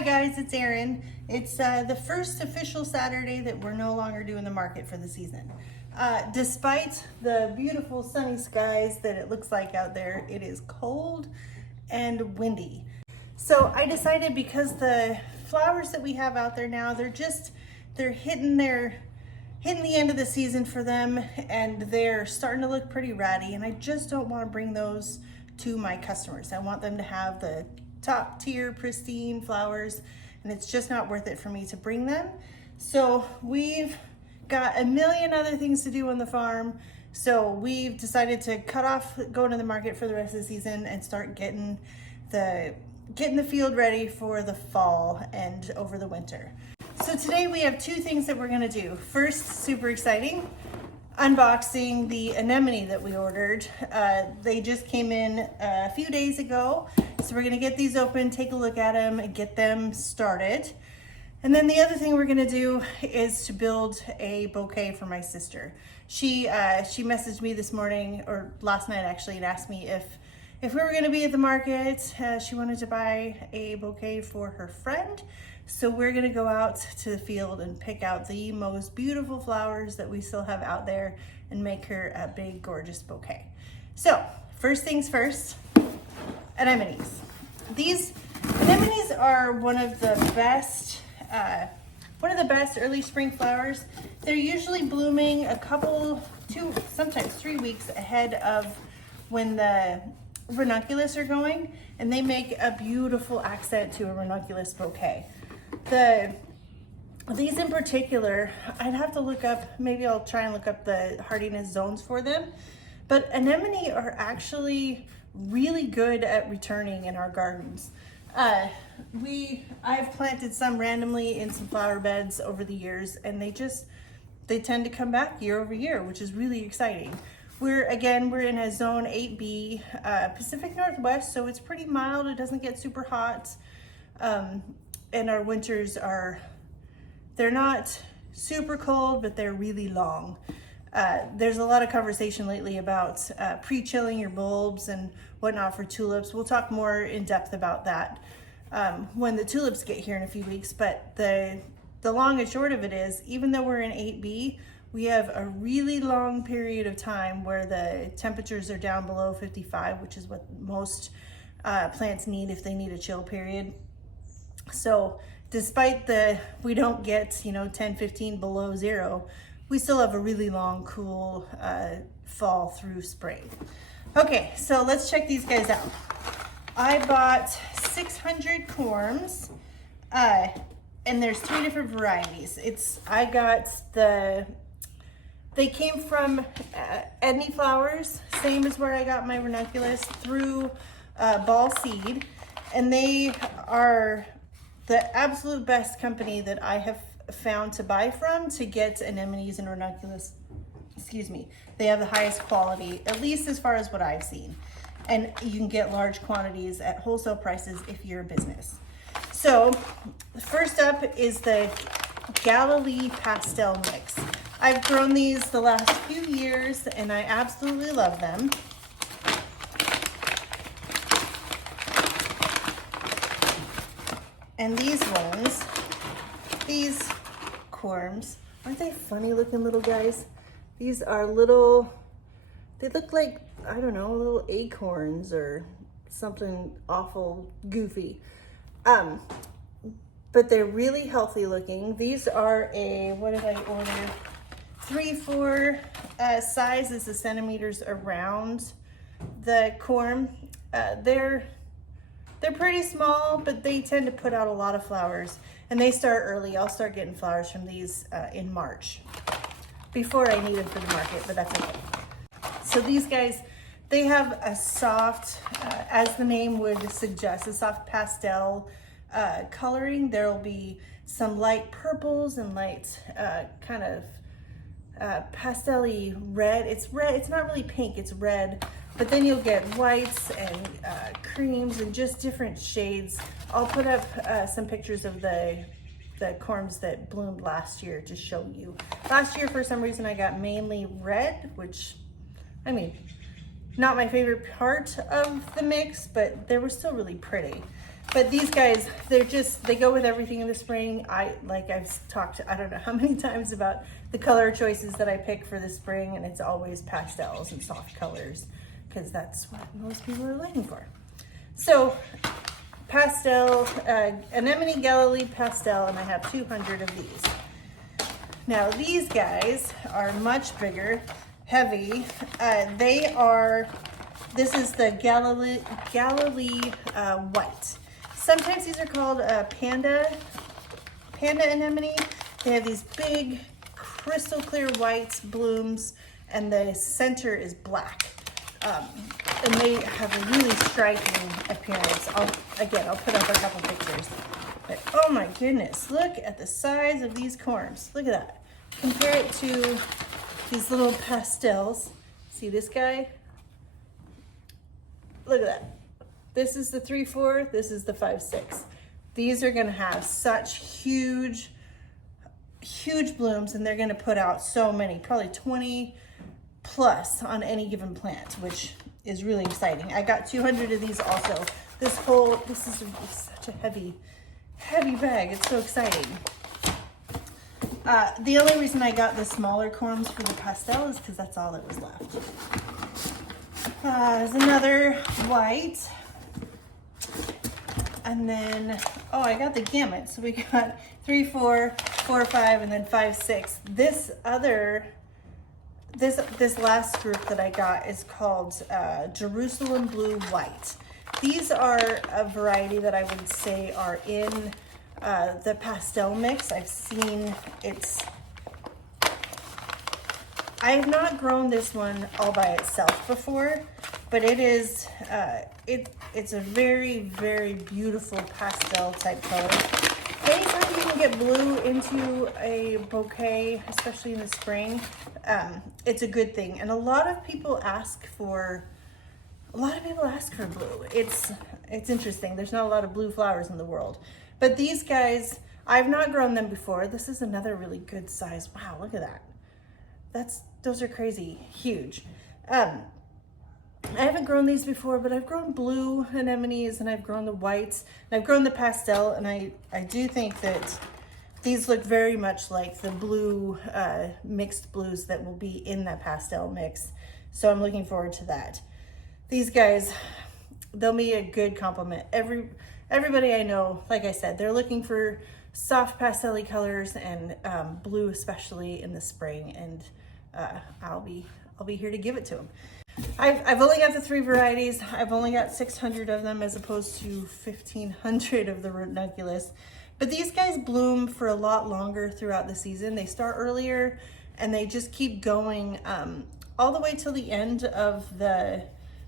Hi guys, it's Erin. It's the first official Saturday that we're no longer doing the market for the season. Despite the beautiful sunny skies that it looks like out there, it is cold and windy. So I decided, because the flowers that we have out there now, they're hitting the end of the season for them, and they're starting to look pretty ratty, and I just don't want to bring those to my customers. I want them to have the top tier pristine flowers, and it's just not worth it for me to bring them. So we've got a million other things to do on the farm, so we've decided to cut off going to the market for the rest of the season and start getting the field ready for the fall and over the winter. So today we have two things that we're going to do. First, super exciting, unboxing the anemone that we ordered. They just came in a few days ago, so we're going to get these open, take a look at them, and get them started. And then the other thing we're going to do is to build a bouquet for my sister. She messaged me this morning, or last night actually, and asked me if we were going to be at the market. She wanted to buy a bouquet for her friend. So we're gonna go out to the field and pick out the most beautiful flowers that we still have out there and make her a big, gorgeous bouquet. So first things first, anemones. These anemones are one of the best early spring flowers. They're usually blooming sometimes 3 weeks ahead of when the ranunculus are going, and they make a beautiful accent to a ranunculus bouquet. These in particular, I'd have to look up, maybe I'll try and look up the hardiness zones for them, but anemone are actually really good at returning in our gardens. I've planted some randomly in some flower beds over the years, and they tend to come back year over year, which is really exciting. We're in a zone 8B, Pacific Northwest, so it's pretty mild. It doesn't get super hot. And our winters they're not super cold, but they're really long. There's a lot of conversation lately about pre-chilling your bulbs and whatnot for tulips. We'll talk more in depth about that when the tulips get here in a few weeks. But the long and short of it is, even though we're in 8B, we have a really long period of time where the temperatures are down below 55, which is what most plants need if they need a chill period. So despite we don't get 10, 15 below zero, we still have a really long, cool fall through spring. Okay, so let's check these guys out. I bought 600 corms, and there's 3 different varieties. They came from Edney Flowers, same as where I got my ranunculus, through Ball Seed, and they are the absolute best company that I have found to buy from to get anemones and ranunculus. Excuse me. They have the highest quality, at least as far as what I've seen. And you can get large quantities at wholesale prices if you're a business. So first up is the Galilee Pastel Mix. I've grown these the last few years and I absolutely love them. And these corms, aren't they funny looking little guys? These are they look like, I don't know, little acorns or something awful goofy. But they're really healthy looking. These are what did I order? 3-4 size is the centimeters around the corm. They're pretty small, but they tend to put out a lot of flowers, and they start early. I'll start getting flowers from these in March, before I need them for the market, but that's okay. So these guys, they have a soft, as the name would suggest, a soft pastel coloring. There'll be some light purples and light kind of pastel-y red. It's red, it's not really pink, it's red. But then you'll get whites and creams and just different shades. I'll put up some pictures of the corms that bloomed last year to show you. Last year, for some reason, I got mainly red, which, I mean, not my favorite part of the mix, but they were still really pretty. But these guys, they go with everything in the spring. I've talked, I don't know how many times about the color choices that I pick for the spring, and it's always pastels and soft colors because that's what most people are looking for. So pastel, Anemone Galilee pastel, and I have 200 of these. Now these guys are much bigger, heavy. This is the Galilee white. Sometimes these are called panda anemone. They have these big crystal clear white blooms, and the center is black. And they have a really striking appearance. I'll put up a couple pictures. But oh my goodness, look at the size of these corms. Look at that. Compare it to these little pastels. See this guy? Look at that. This is the 3-4, this is the 5-6. These are gonna have such huge blooms, and they're gonna put out so many, probably 20 plus on any given plant, which is really exciting. I got 200 of these also. This is such a heavy bag. It's so exciting. The only reason I got the smaller corms for the pastel is because that's all that was left. There's another white. And then, I got the gamut. So we got 3-4, 4-5, and then 5-6. This last group that I got is called Jerusalem Blue White. These are a variety that I would say are in the pastel mix. I have not grown this one all by itself before, but it is, it's a very, very beautiful pastel type color. Anytime you can get blue into a bouquet, especially in the spring, it's a good thing. And a lot of people ask for blue. It's interesting. There's not a lot of blue flowers in the world. But these guys, I've not grown them before. This is another really good size. Wow, look at that. Those are crazy huge. I haven't grown these before, but I've grown blue anemones, and I've grown the whites, and I've grown the pastel, and I do think that these look very much like the blue mixed blues that will be in that pastel mix. So I'm looking forward to that. These guys, they'll be a good complement. Everybody I know, like I said, they're looking for soft pastel-y colors, and blue especially in the spring, and I'll be here to give it to them. I've only got the 3 varieties. I've only got 600 of them as opposed to 1,500 of the ranunculus. But these guys bloom for a lot longer throughout the season. They start earlier, and they just keep going all the way till the end of the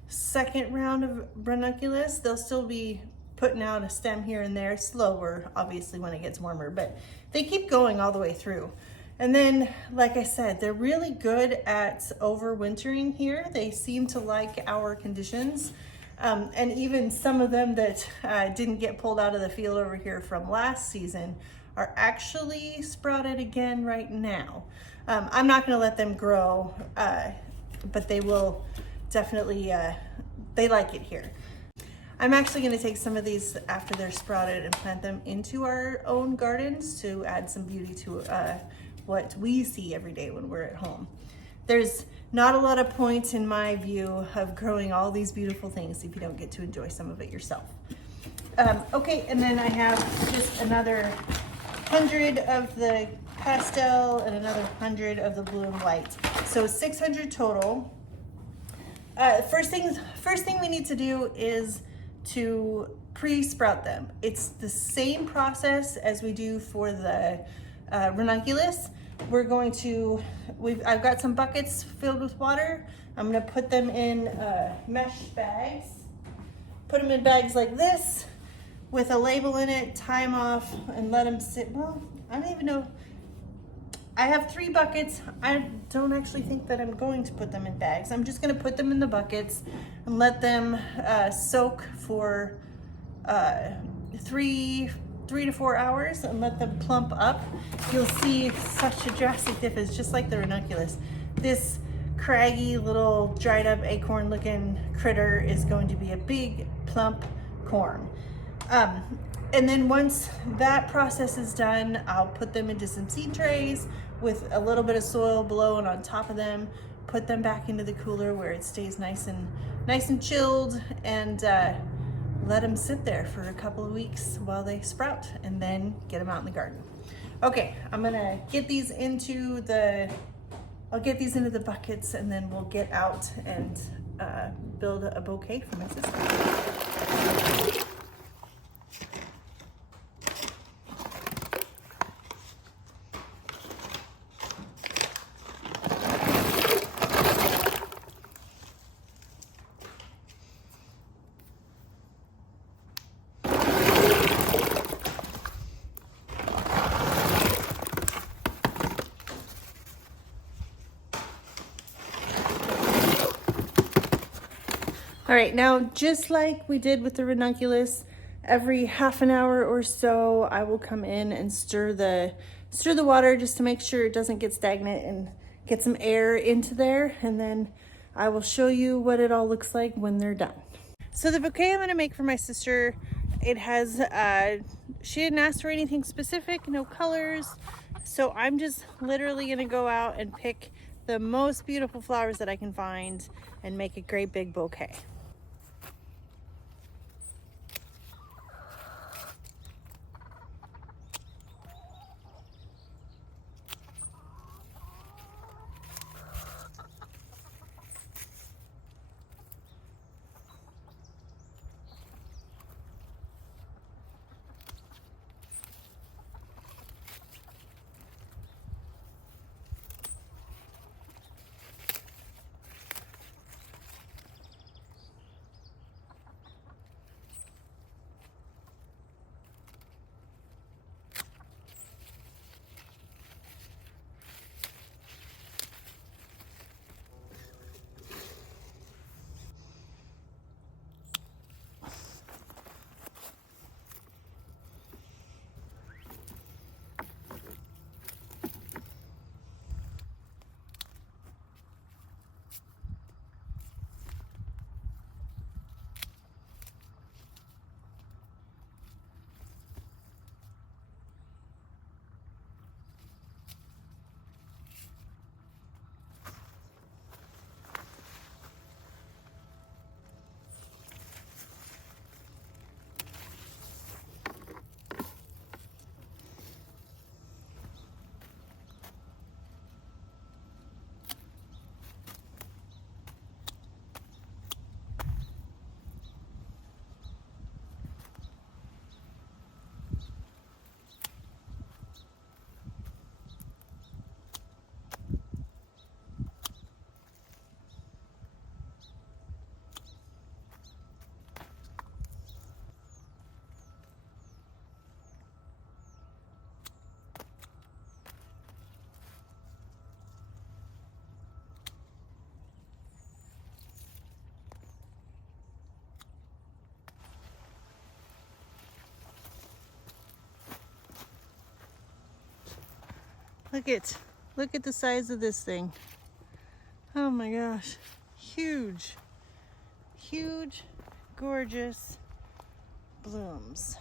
second round of ranunculus. They'll still be putting out a stem here and there, slower obviously when it gets warmer, but they keep going all the way through. And then, like I said, they're really good at overwintering here. They seem to like our conditions. And even some of them that didn't get pulled out of the field over here from last season are actually sprouted again right now. I'm not gonna let them grow, but they will definitely, they like it here. I'm actually gonna take some of these after they're sprouted and plant them into our own gardens to add some beauty to what we see every day when we're at home. There's not a lot of point in my view of growing all these beautiful things if you don't get to enjoy some of it yourself. Okay, and then I have just another 100 of the pastel and another 100 of the blue and white. So 600 total. First thing we need to do is to pre-sprout them. It's the same process as we do for the ranunculus. I've got some buckets filled with water. I'm gonna put them in mesh bags. Put them in bags like this with a label in it, tie them off, and let them sit. Well, I don't even know. I have 3 buckets. I don't actually think that I'm going to put them in bags. I'm just gonna put them in the buckets and let them soak for 3 to 4 hours and let them plump up. You'll see such a drastic difference, just like the ranunculus. This craggy little dried up acorn looking critter is going to be a big plump corm. Um, and then once that process is done, I'll put them into some seed trays with a little bit of soil below and on top of them, put them back into the cooler where it stays nice and chilled, and let them sit there for a couple of weeks while they sprout, and then get them out in the garden. Okay, I'm gonna get these into the, I'll get these into the buckets, and then we'll get out and build a bouquet for my sister. All right, now just like we did with the ranunculus, every half an hour or so, I will come in and stir the water just to make sure it doesn't get stagnant and get some air into there. And then I will show you what it all looks like when they're done. So the bouquet I'm gonna make for my sister, it has, she didn't ask for anything specific, no colors. So I'm just literally gonna go out and pick the most beautiful flowers that I can find and make a great big bouquet. Look at the size of this thing. Oh my gosh, huge, huge, gorgeous blooms.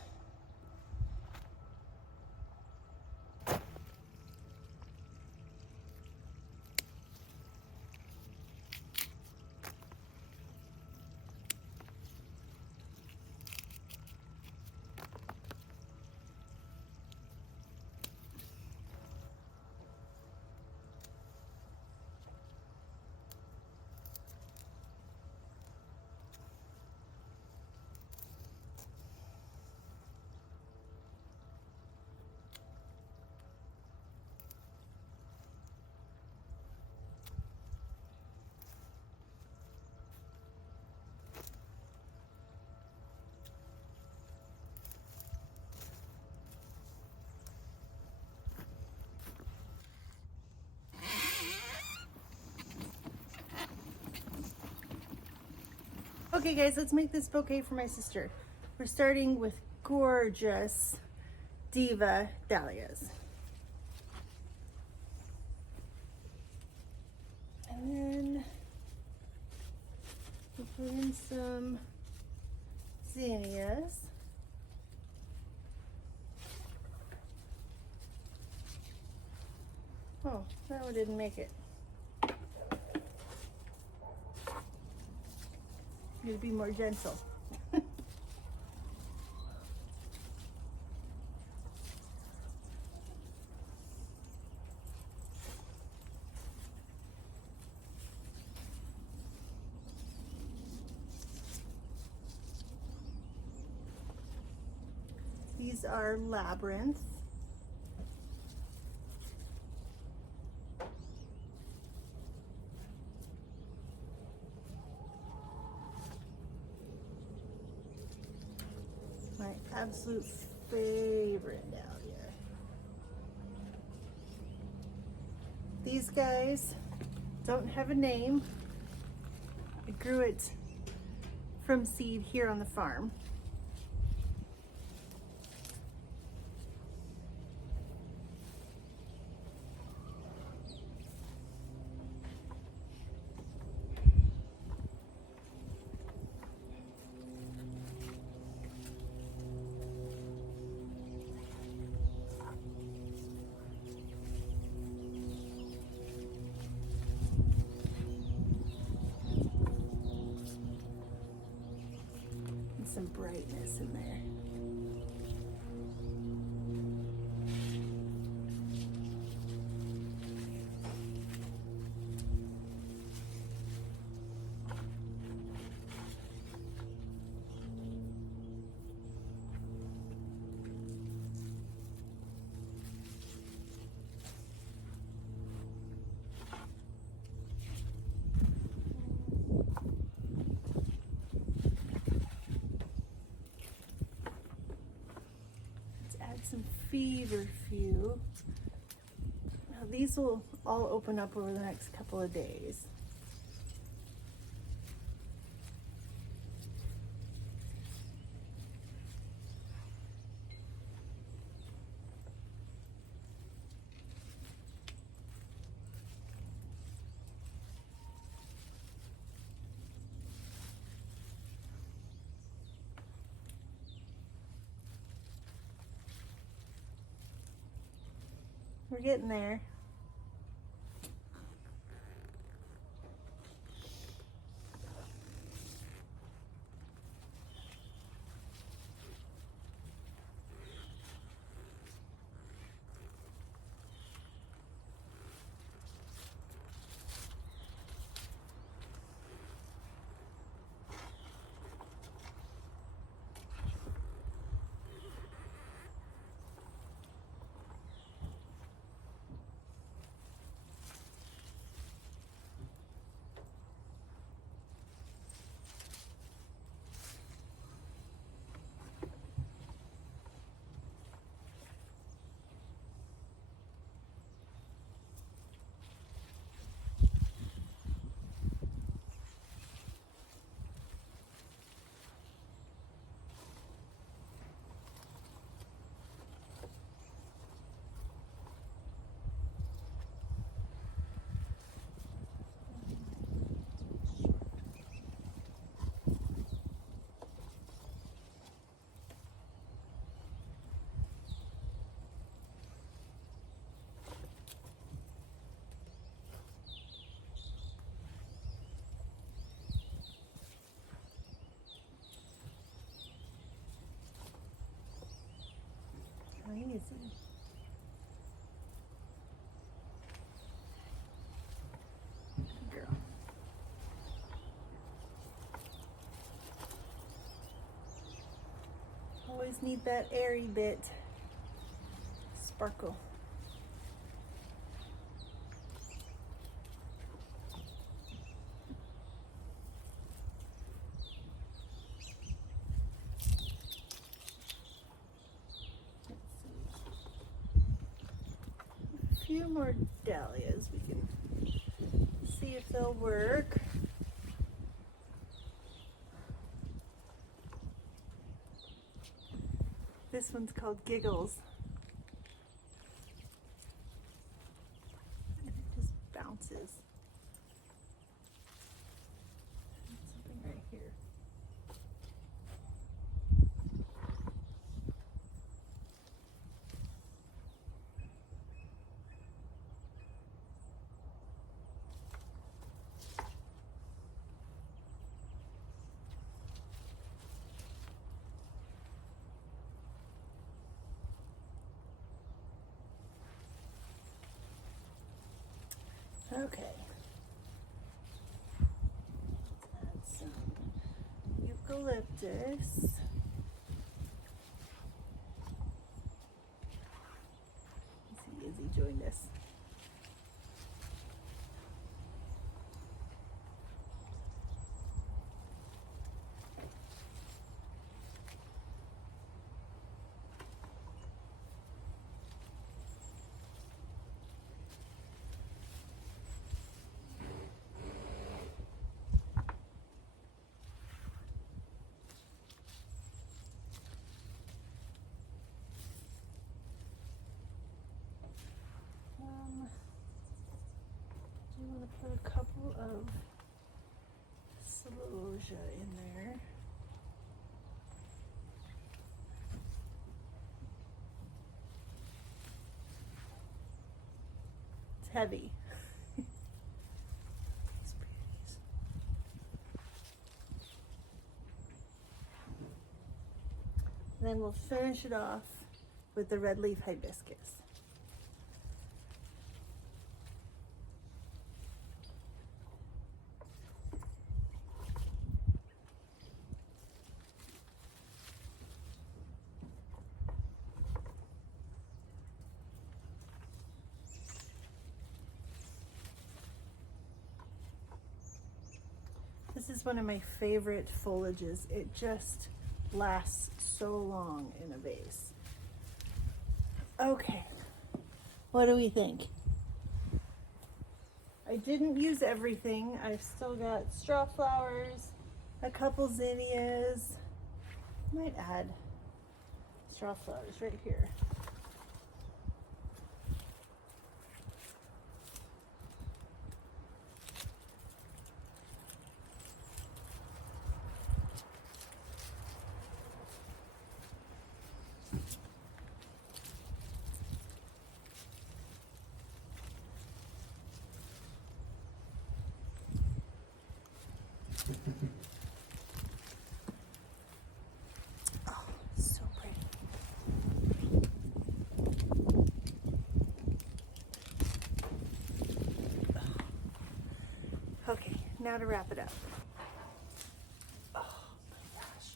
Okay guys, let's make this bouquet for my sister. We're starting with gorgeous diva dahlias. And then we'll put in some zinnias. Oh, that one didn't make it. Need to be more gentle. These are labyrinths. My absolute favorite dahlia. These guys don't have a name. I grew it from seed here on the farm. Some brightness in there. Some feverfew. Now these will all open up over the next couple of days. We're getting there. Crazy. Girl. Always need that airy bit. Sparkle. Few more dahlias. We can see if they'll work. This one's called Giggles. And it just bounces. Something right here. eucalyptus. Let's see, Izzy joined us. Do you want to put a couple of celosia in there? It's heavy. And then we'll finish it off with the red leaf hibiscus. This is one of my favorite foliages. It just lasts so long in a vase. Okay, what do we think? I didn't use everything. I've still got straw flowers, a couple zinnias. Might add straw flowers right here. Oh, so pretty. Okay, now to wrap it up. Oh my gosh.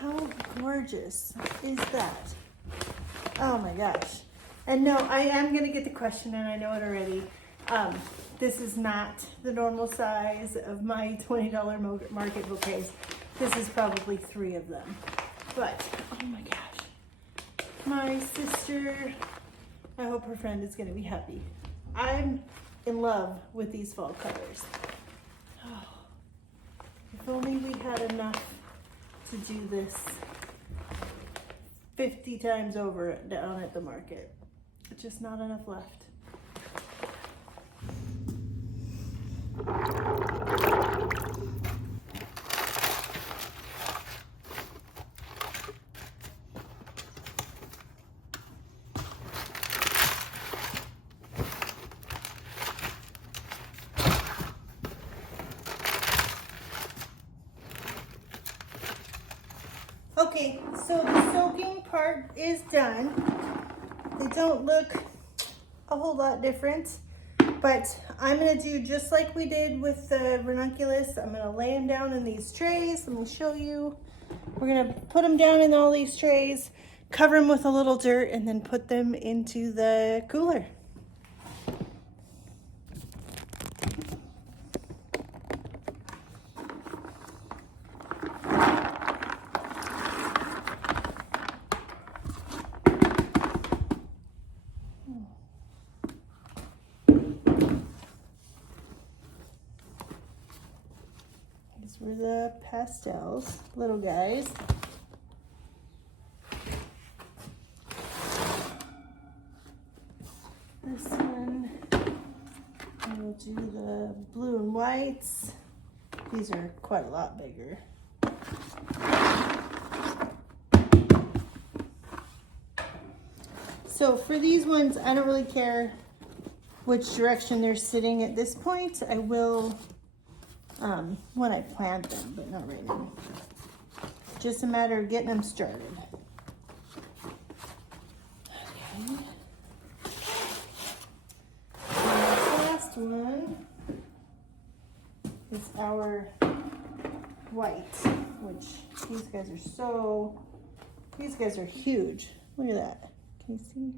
How gorgeous is that? Oh my gosh. And no, I am gonna get the question, and I know it already. This is not the normal size of my $20 market bouquets. This is probably 3 of them. But, oh my gosh. My sister, I hope her friend is gonna be happy. I'm in love with these fall colors. Oh, if only we had enough to do this 50 times over down at the market. It's just not enough left. Okay, so the soaking part is done. They don't look a whole lot different, but I'm gonna do just like we did with the ranunculus. I'm gonna lay them down in these trays. Let me show you. We're gonna put them down in all these trays, cover them with a little dirt, and then put them into the cooler. These were the pastels, little guys. the blue and whites. These are quite a lot bigger. So for these ones, I don't really care which direction they're sitting at this point. I will when I plant them, but not right now. Just a matter of getting them started. Okay. And the last one is our white, which these guys are huge. Look at that. Can you see?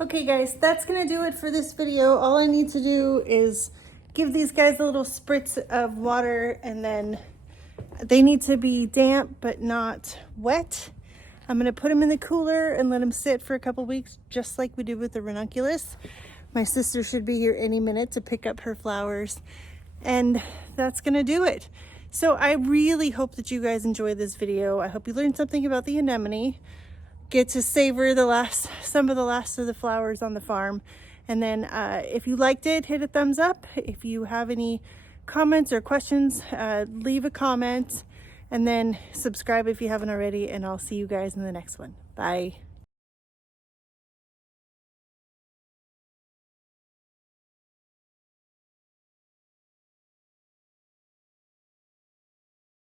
Okay guys, that's gonna do it for this video. All I need to do is give these guys a little spritz of water, and then they need to be damp but not wet. I'm gonna put them in the cooler and let them sit for a couple weeks, just like we did with the ranunculus. My sister should be here any minute to pick up her flowers, and that's gonna do it. So I really hope that you guys enjoyed this video. I hope you learned something about the anemone, get to savor some of the last of the flowers on the farm. And then if you liked it, hit a thumbs up. If you have any comments or questions, leave a comment, and then subscribe if you haven't already, and I'll see you guys in the next one. Bye.